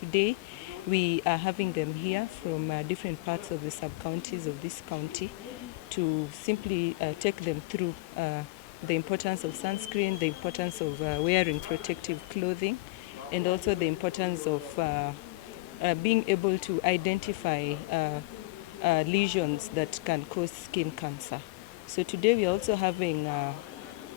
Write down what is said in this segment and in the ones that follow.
today we are having them here from different parts of the sub-counties of this county to simply take them through the importance of sunscreen, the importance of wearing protective clothing, and also the importance of being able to identify lesions that can cause skin cancer. So today we are also having,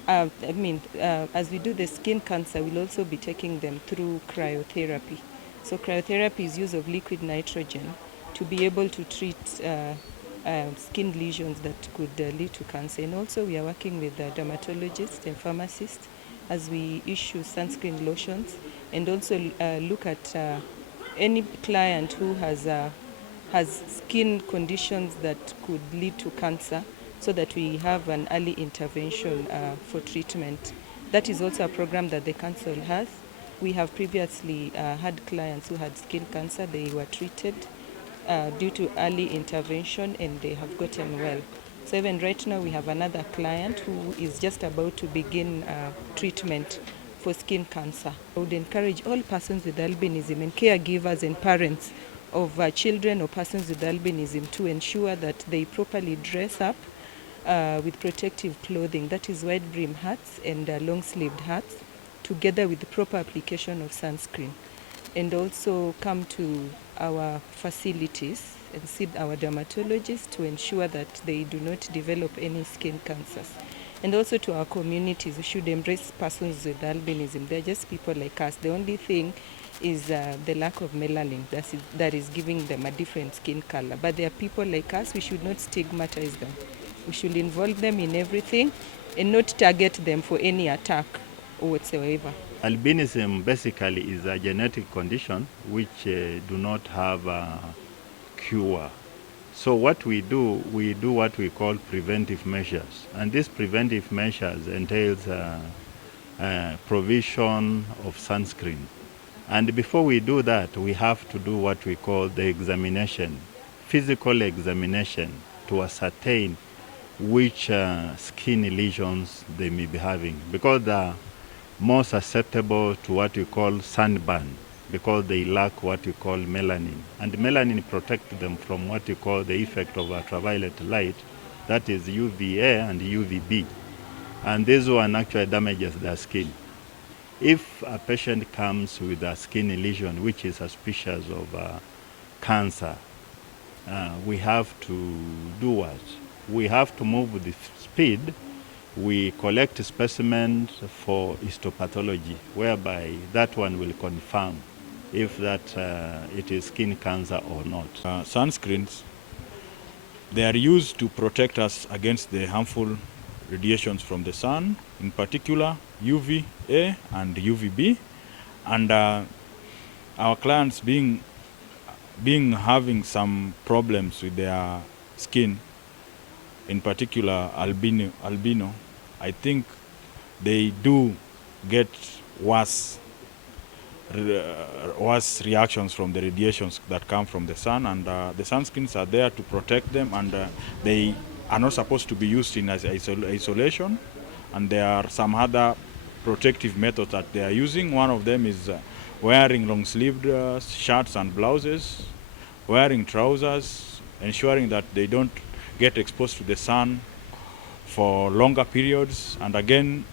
as we do the skin cancer, we'll also be taking them through cryotherapy. So cryotherapy is use of liquid nitrogen to be able to treat skin lesions that could lead to cancer. And also we are working with dermatologists and pharmacists as we issue sunscreen lotions and also look at any client who has skin conditions that could lead to cancer so that we have an early intervention for treatment. That is also a program that the council has. We have previously had clients who had skin cancer. They were treated due to early intervention and they have gotten well. So even right now we have another client who is just about to begin treatment for skin cancer. I would encourage all persons with albinism and caregivers and parents of children or persons with albinism to ensure that they properly dress up with protective clothing, that is wide brim hats and long-sleeved hats, together with the proper application of sunscreen, and also come to our facilities and see our dermatologists to ensure that they do not develop any skin cancers. And also to our communities, we should embrace persons with albinism. They're just people like us. The only thing is the lack of melanin that is giving them a different skin color. But they are people like us. We should not stigmatize them. We should involve them in everything and not target them for any attack or whatsoever. Albinism basically is a genetic condition which do not have a cure. So what we do what we call preventive measures. And these preventive measures entails provision of sunscreen. And before we do that, we have to do what we call the examination, physical examination, to ascertain which skin lesions they may be having, because they are more susceptible to what we call sunburn, because they lack what we call melanin. And melanin protects them from what we call the effect of ultraviolet light, that is UVA and UVB. And this one actually damages their skin. If a patient comes with a skin lesion which is suspicious of cancer, we have to do what? We have to move with speed. We collect specimens for histopathology, whereby that one will confirm if that it is skin cancer or not. Sunscreens, they are used to protect us against the harmful radiations from the sun, in particular UVA and UVB, and our clients being having some problems with their skin, in particular albino, I think they do get worse reactions from the radiations that come from the sun, and the sunscreens are there to protect them, and they are not supposed to be used in as isolation, and there are some other protective methods that they are using. One of them is wearing long-sleeved shirts and blouses, wearing trousers, ensuring that they don't get exposed to the sun for longer periods, and again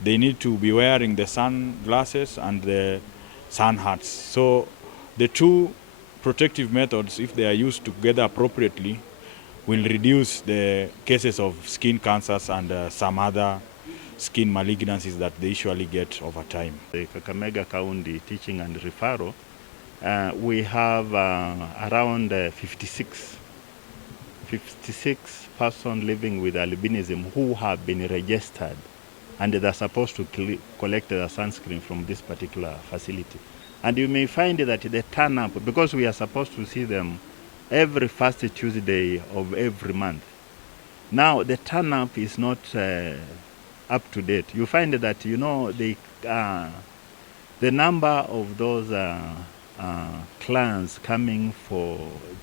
they need to be wearing the sunglasses and the sun hats. So the two protective methods, if they are used together appropriately, will reduce the cases of skin cancers and some other skin malignancies that they usually get over time. The Kakamega County Teaching and Referral, we have around 56 persons living with albinism who have been registered, and they're supposed to collect the sunscreen from this particular facility. And you may find that they turn up, because we are supposed to see them every first Tuesday of every month. Now the turn up is not up to date. You find that, you know, the number of those clients coming for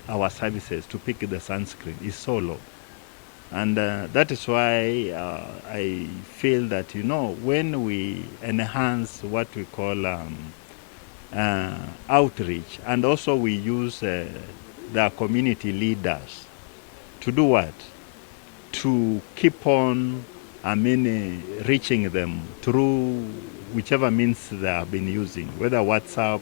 our services to pick the sunscreen is so low. And that is why I feel that, you know, when we enhance what we call outreach, and also we use the community leaders to do what? To keep on, reaching them through whichever means they have been using, whether WhatsApp,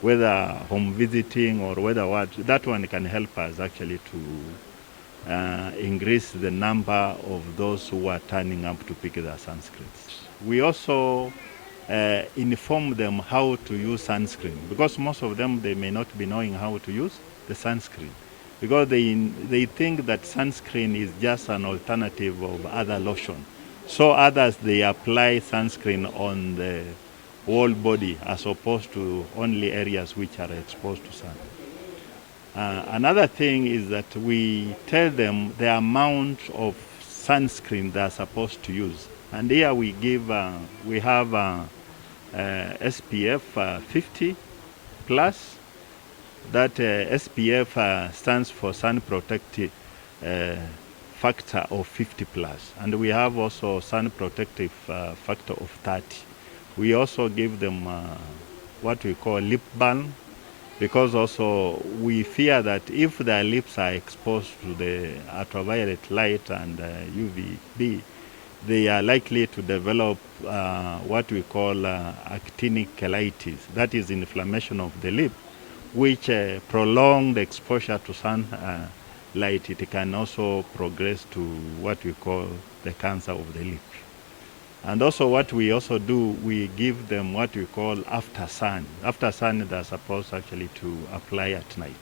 whether home visiting, or whether what. That one can help us actually to increase the number of those who are turning up to pick their sunscreens. We also inform them how to use sunscreen, because most of them, they may not be knowing how to use the sunscreen, because they think that sunscreen is just an alternative of other lotion. So others, they apply sunscreen on the whole body as opposed to only areas which are exposed to sun. Another thing is that we tell them the amount of sunscreen they're supposed to use. And here we have SPF 50 plus. That SPF stands for sun protective factor of 50 plus. And we have also sun protective factor of 30. We also give them what we call lip balm, because also we fear that if their lips are exposed to the ultraviolet light and UVB, they are likely to develop what we call actinic cheilitis, that is inflammation of the lip, which prolonged exposure to sunlight, it can also progress to what we call the cancer of the lip. And also what we also do, we give them what we call after sun. After sun, they're supposed actually to apply at night.